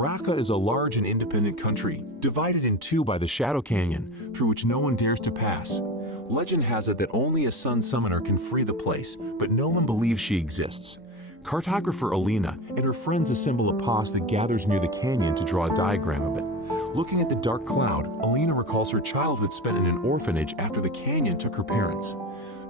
Raqqa is a large and independent country, divided in two by the Shadow Canyon, through which no one dares to pass. Legend has it that only a sun summoner can free the place, but no one believes she exists. Cartographer Alina and her friends assemble a posse that gathers near the canyon to draw a diagram of it. Looking at the dark cloud, Alina recalls her childhood spent in an orphanage after the canyon took her parents.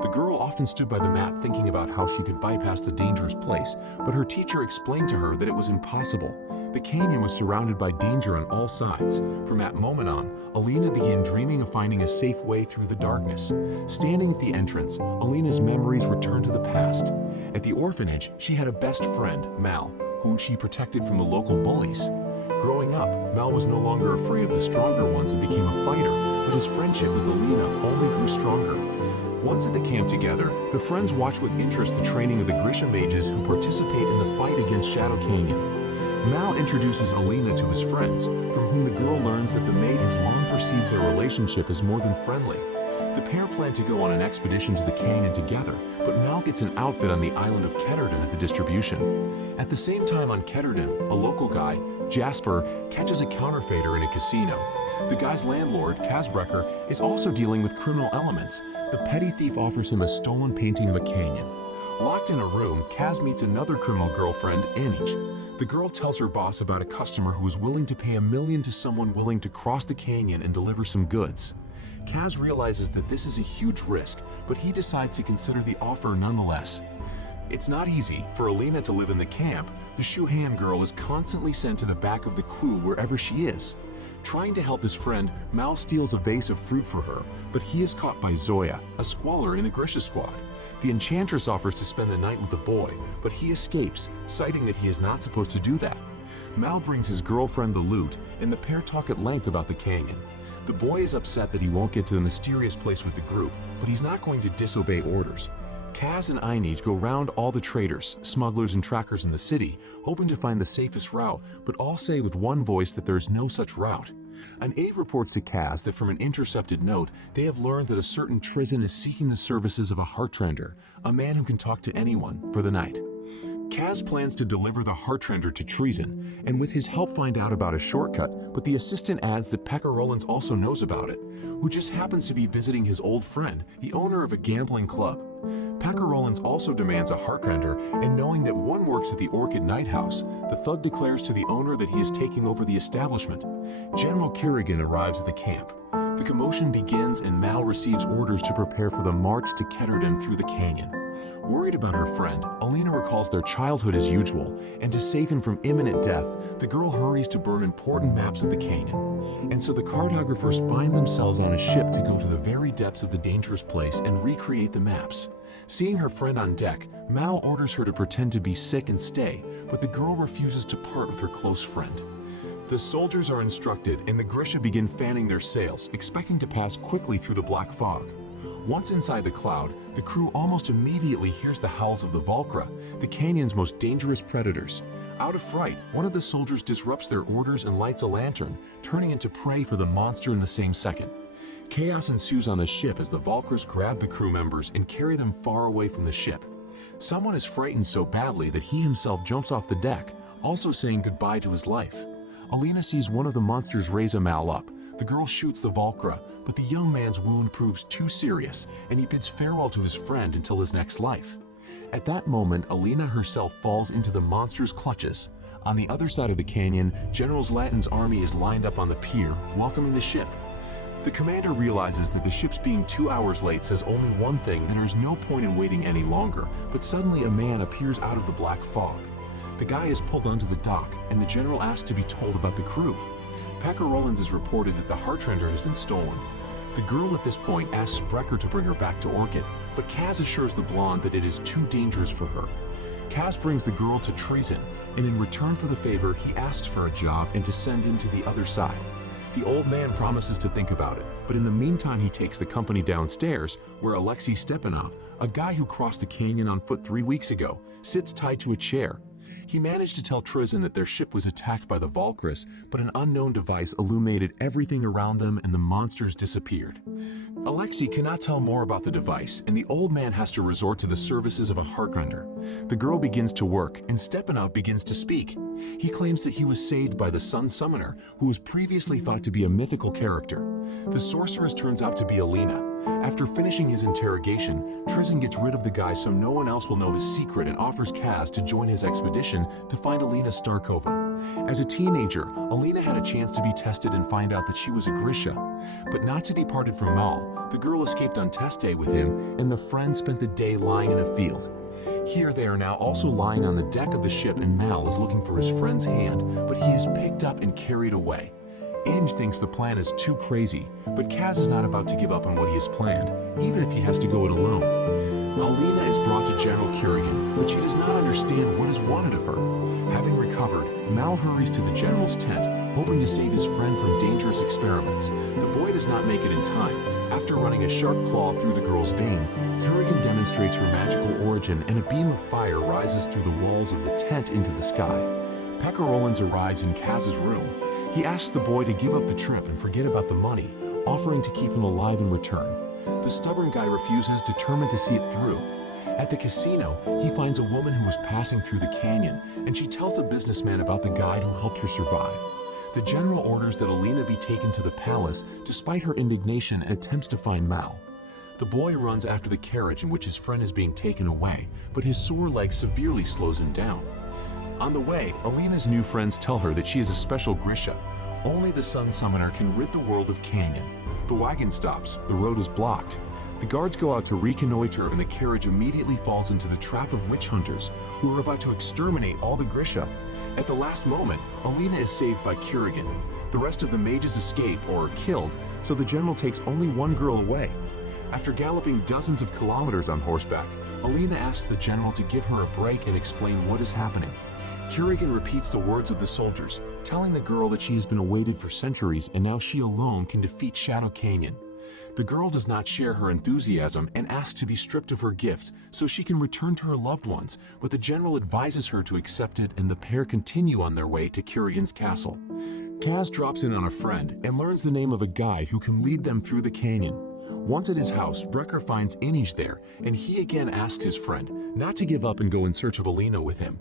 The girl often stood by the map thinking about how she could bypass the dangerous place, but her teacher explained to her that it was impossible. The canyon was surrounded by danger on all sides. From that moment on, Alina began dreaming of finding a safe way through the darkness. Standing at the entrance, Alina's memories returned to the past. At the orphanage, she had a best friend, Mal, whom she protected from the local bullies. Growing up, Mal was no longer afraid of the stronger ones and became a fighter, but his friendship with Alina only grew stronger. Once at the camp together, the friends watch with interest the training of the Grisha mages who participate in the fight against Shadow Canyon. Mal introduces Alina to his friends, from whom the girl learns that the maid has long perceived their relationship as more than friendly. The pair plan to go on an expedition to the canyon together, but Mal gets an outfit on the island of Ketterdam at the distribution. At the same time on Ketterdam, a local guy, Jasper, catches a counterfeiter in a casino. The guy's landlord, Kazbrecker, is also dealing with criminal elements. The petty thief offers him a stolen painting of a canyon. Locked in a room, Kaz meets another criminal girlfriend, Anij. The girl tells her boss about a customer who is willing to pay $1 million to someone willing to cross the canyon and deliver some goods. Kaz realizes that this is a huge risk, but he decides to consider the offer nonetheless. It's not easy for Alina to live in the camp. The Shuhan girl is constantly sent to the back of the crew wherever she is. Trying to help his friend, Mal steals a vase of fruit for her, but he is caught by Zoya, a squaller in the Grisha squad. The enchantress offers to spend the night with the boy, but he escapes, citing that he is not supposed to do that. Mal brings his girlfriend the loot, and the pair talk at length about the canyon. The boy is upset that he won't get to the mysterious place with the group, but he's not going to disobey orders. Kaz and Einij go round all the traders, smugglers, and trackers in the city, hoping to find the safest route, but all say with one voice that there is no such route. An aide reports to Kaz that from an intercepted note, they have learned that a certain Trizin is seeking the services of a Heartrender, a man who can talk to anyone, for the night. Kaz plans to deliver the Heartrender to Trizin, and with his help find out about a shortcut, but the assistant adds that Pekka Rollins also knows about it, who just happens to be visiting his old friend, the owner of a gambling club. Pekka Rollins also demands a Heartrender, and knowing that one works at the Orchid Night House, the thug declares to the owner that he is taking over the establishment. General Kerrigan arrives at the camp. The commotion begins and Mal receives orders to prepare for the march to Ketterdam through the canyon. Worried about her friend, Alina recalls their childhood as usual, and to save him from imminent death, the girl hurries to burn important maps of the canyon. And so the cartographers find themselves on a ship to go to the very depths of the dangerous place and recreate the maps. Seeing her friend on deck, Mal orders her to pretend to be sick and stay, but the girl refuses to part with her close friend. The soldiers are instructed, and the Grisha begin fanning their sails, expecting to pass quickly through the black fog. Once inside the cloud, the crew almost immediately hears the howls of the Valkra, the canyon's most dangerous predators. Out of fright, one of the soldiers disrupts their orders and lights a lantern, turning into prey for the monster in the same second. Chaos ensues on the ship as the Valkras grab the crew members and carry them far away from the ship. Someone is frightened so badly that he himself jumps off the deck, also saying goodbye to his life. Alina sees one of the monsters raise a Mal up. The girl shoots the Valkra, but the young man's wound proves too serious, and he bids farewell to his friend until his next life. At that moment, Alina herself falls into the monster's clutches. On the other side of the canyon, General Zlatan's army is lined up on the pier, welcoming the ship. The commander realizes that the ship's being 2 hours late says only one thing, that there is no point in waiting any longer, but suddenly a man appears out of the black fog. The guy is pulled onto the dock, and the general asks to be told about the crew. Pekka Rollins is reported that the Heartrender has been stolen. The girl at this point asks Brecker to bring her back to Orchid, but Kaz assures the blonde that it is too dangerous for her. Kaz brings the girl to Trizin, and in return for the favor, he asks for a job and to send him to the other side. The old man promises to think about it, but in the meantime he takes the company downstairs, where Alexei Stepanov, a guy who crossed the canyon on foot 3 weeks ago, sits tied to a chair. He managed to tell Trizin that their ship was attacked by the Valkyrs, but an unknown device illuminated everything around them and the monsters disappeared. Alexei cannot tell more about the device, and the old man has to resort to the services of a heartrender. The girl begins to work, and Stepanov begins to speak. He claims that he was saved by the Sun Summoner, who was previously thought to be a mythical character. The sorceress turns out to be Alina. After finishing his interrogation, Trizin gets rid of the guy so no one else will know his secret and offers Kaz to join his expedition to find Alina Starkova. As a teenager, Alina had a chance to be tested and find out that she was a Grisha. But not to departed from Mal, the girl escaped on test day with him, and the friends spent the day lying in a field. Here they are now also lying on the deck of the ship, and Mal is looking for his friend's hand, but he is picked up and carried away. Inge thinks the plan is too crazy, but Kaz is not about to give up on what he has planned, even if he has to go it alone. Alina is brought to General Kurgan, but she does not understand what is wanted of her. Having recovered, Mal hurries to the general's tent, hoping to save his friend from dangerous experiments. The boy does not make it in time. After running a sharp claw through the girl's vein, Kurgan demonstrates her magical origin, and a beam of fire rises through the walls of the tent into the sky. Pekka Rollins arrives in Kaz's room. He asks the boy to give up the trip and forget about the money, offering to keep him alive in return. The stubborn guy refuses, determined to see it through. At the casino, he finds a woman who was passing through the canyon, and she tells the businessman about the guide who helped her survive. The general orders that Alina be taken to the palace, despite her indignation, and attempts to find Mal. The boy runs after the carriage in which his friend is being taken away, but his sore leg severely slows him down. On the way, Alina's new friends tell her that she is a special Grisha. Only the Sun Summoner can rid the world of Canyon. The wagon stops. The road is blocked. The guards go out to reconnoiter, and the carriage immediately falls into the trap of witch hunters, who are about to exterminate all the Grisha. At the last moment, Alina is saved by Kurgan. The rest of the mages escape or are killed, so the general takes only one girl away. After galloping dozens of kilometers on horseback, Alina asks the general to give her a break and explain what is happening. Kurgan repeats the words of the soldiers, telling the girl that she has been awaited for centuries and now she alone can defeat Shadow Canyon. The girl does not share her enthusiasm and asks to be stripped of her gift so she can return to her loved ones, but the general advises her to accept it, and the pair continue on their way to Kurgan's castle. Kaz drops in on a friend and learns the name of a guide who can lead them through the canyon. Once at his house, Brecker finds Inge there, and he again asks his friend not to give up and go in search of Alina with him.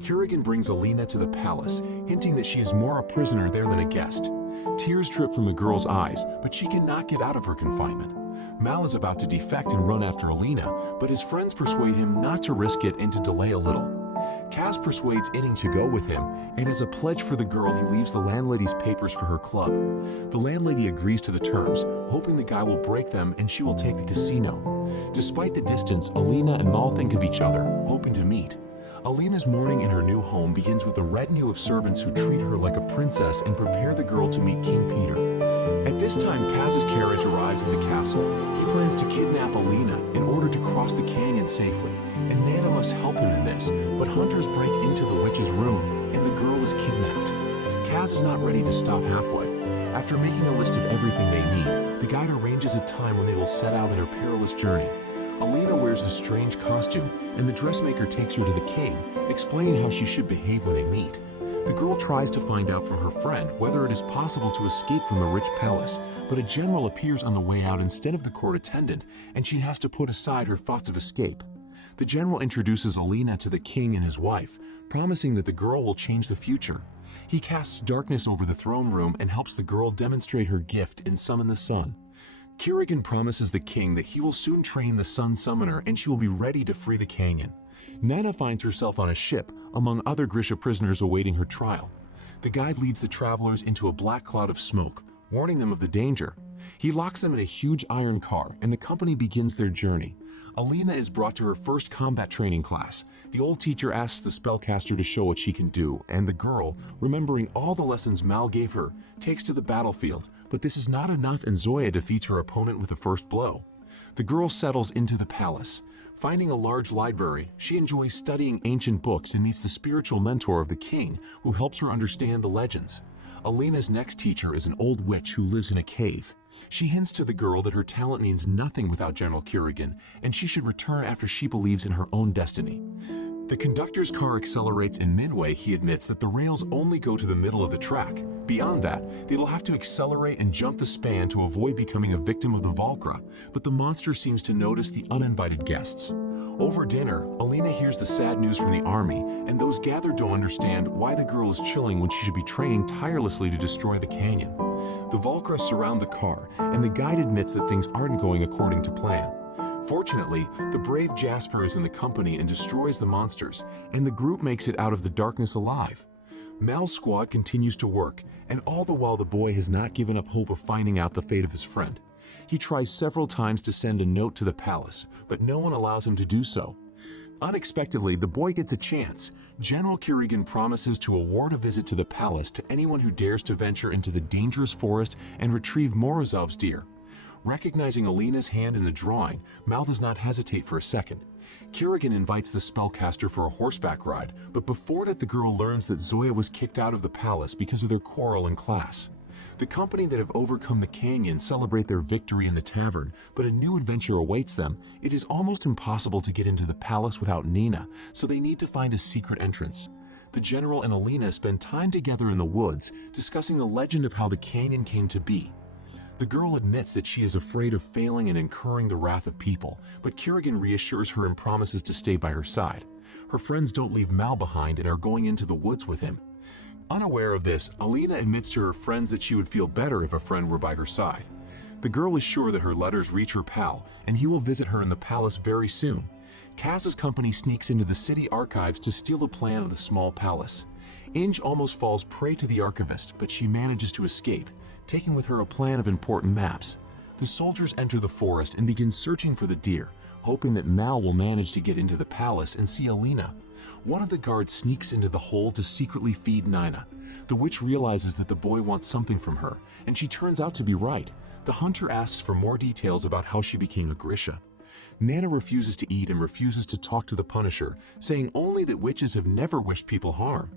Kurgan brings Alina to the palace, hinting that she is more a prisoner there than a guest. Tears drip from the girl's eyes, but she cannot get out of her confinement. Mal is about to defect and run after Alina, but his friends persuade him not to risk it and to delay a little. Kaz persuades Inge to go with him, and as a pledge for the girl, he leaves the landlady's papers for her club. The landlady agrees to the terms, hoping the guy will break them and she will take the casino. Despite the distance, Alina and Mal think of each other, hoping to meet. Alina's morning in her new home begins with a retinue of servants who treat her like a princess and prepare the girl to meet King Peter. At this time, Kaz's carriage arrives at the castle. He plans to kidnap Alina in order to cross the canyon safely, and Nana must help him in this, but hunters break into the witch's room, and the girl is kidnapped. Kaz is not ready to stop halfway. After making a list of everything they need, the guide arranges a time when they will set out on her perilous journey. Alina wears a strange costume, and the dressmaker takes her to the king, explaining how she should behave when they meet. The girl tries to find out from her friend whether it is possible to escape from the rich palace, but a general appears on the way out instead of the court attendant, and she has to put aside her thoughts of escape. The general introduces Alina to the king and his wife, promising that the girl will change the future. He casts darkness over the throne room and helps the girl demonstrate her gift and summon the sun. Kurgan promises the king that he will soon train the Sun Summoner and she will be ready to free the canyon. Nana finds herself on a ship among other Grisha prisoners awaiting her trial. The guide leads the travelers into a black cloud of smoke, warning them of the danger. He locks them in a huge iron car, and the company begins their journey. Alina is brought to her first combat training class. The old teacher asks the spellcaster to show what she can do, and the girl, remembering all the lessons Mal gave her, takes to the battlefield. But this is not enough, and Zoya defeats her opponent with the first blow. The girl settles into the palace. Finding a large library, she enjoys studying ancient books and meets the spiritual mentor of the king, who helps her understand the legends. Alina's next teacher is an old witch who lives in a cave. She hints to the girl that her talent means nothing without General Kurgan, and she should return after she believes in her own destiny. The conductor's car accelerates, and midway he admits that the rails only go to the middle of the track. Beyond that, they'll have to accelerate and jump the span to avoid becoming a victim of the Valkyra, but the monster seems to notice the uninvited guests. Over dinner, Alina hears the sad news from the army, and those gathered don't understand why the girl is chilling when she should be training tirelessly to destroy the canyon. The Valkyra surround the car, and the guide admits that things aren't going according to plan. Fortunately, the brave Jasper is in the company and destroys the monsters, and the group makes it out of the darkness alive. Mal's squad continues to work, and all the while the boy has not given up hope of finding out the fate of his friend. He tries several times to send a note to the palace, but no one allows him to do so. Unexpectedly, the boy gets a chance. General Kirigan promises to award a visit to the palace to anyone who dares to venture into the dangerous forest and retrieve Morozov's deer. Recognizing Alina's hand in the drawing, Mal does not hesitate for a second. Kirigan invites the spellcaster for a horseback ride, but before that the girl learns that Zoya was kicked out of the palace because of their quarrel in class. The company that have overcome the canyon celebrate their victory in the tavern, but a new adventure awaits them. It is almost impossible to get into the palace without Nina, so they need to find a secret entrance. The general and Alina spend time together in the woods, discussing the legend of how the canyon came to be. The girl admits that she is afraid of failing and incurring the wrath of people, but Kirigan reassures her and promises to stay by her side. Her friends don't leave Mal behind and are going into the woods with him. Unaware of this, Alina admits to her friends that she would feel better if a friend were by her side. The girl is sure that her letters reach her pal, and he will visit her in the palace very soon. Kaz's company sneaks into the city archives to steal a plan of the small palace. Inge almost falls prey to the archivist, but she manages to escape, taking with her a plan of important maps. The soldiers enter the forest and begin searching for the deer, hoping that Mal will manage to get into the palace and see Alina. One of the guards sneaks into the hole to secretly feed Nina. The witch realizes that the boy wants something from her, and she turns out to be right. The hunter asks for more details about how she became a Grisha. Nana refuses to eat and refuses to talk to the Punisher, saying only that witches have never wished people harm.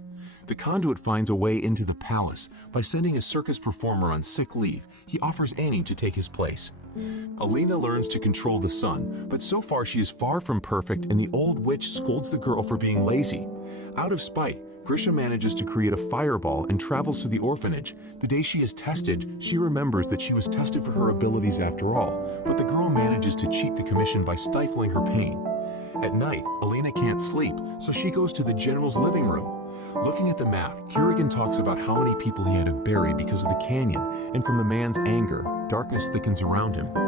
The conduit finds a way into the palace. By sending a circus performer on sick leave, he offers Annie to take his place. Alina learns to control the sun, but so far she is far from perfect, and the old witch scolds the girl for being lazy. Out of spite, Grisha manages to create a fireball and travels to the orphanage. The day she is tested, she remembers that she was tested for her abilities after all, but the girl manages to cheat the commission by stifling her pain. At night, Alina can't sleep, so she goes to the general's living room. Looking at the map, Kirigan talks about how many people he had to bury because of the canyon, and from the man's anger, darkness thickens around him.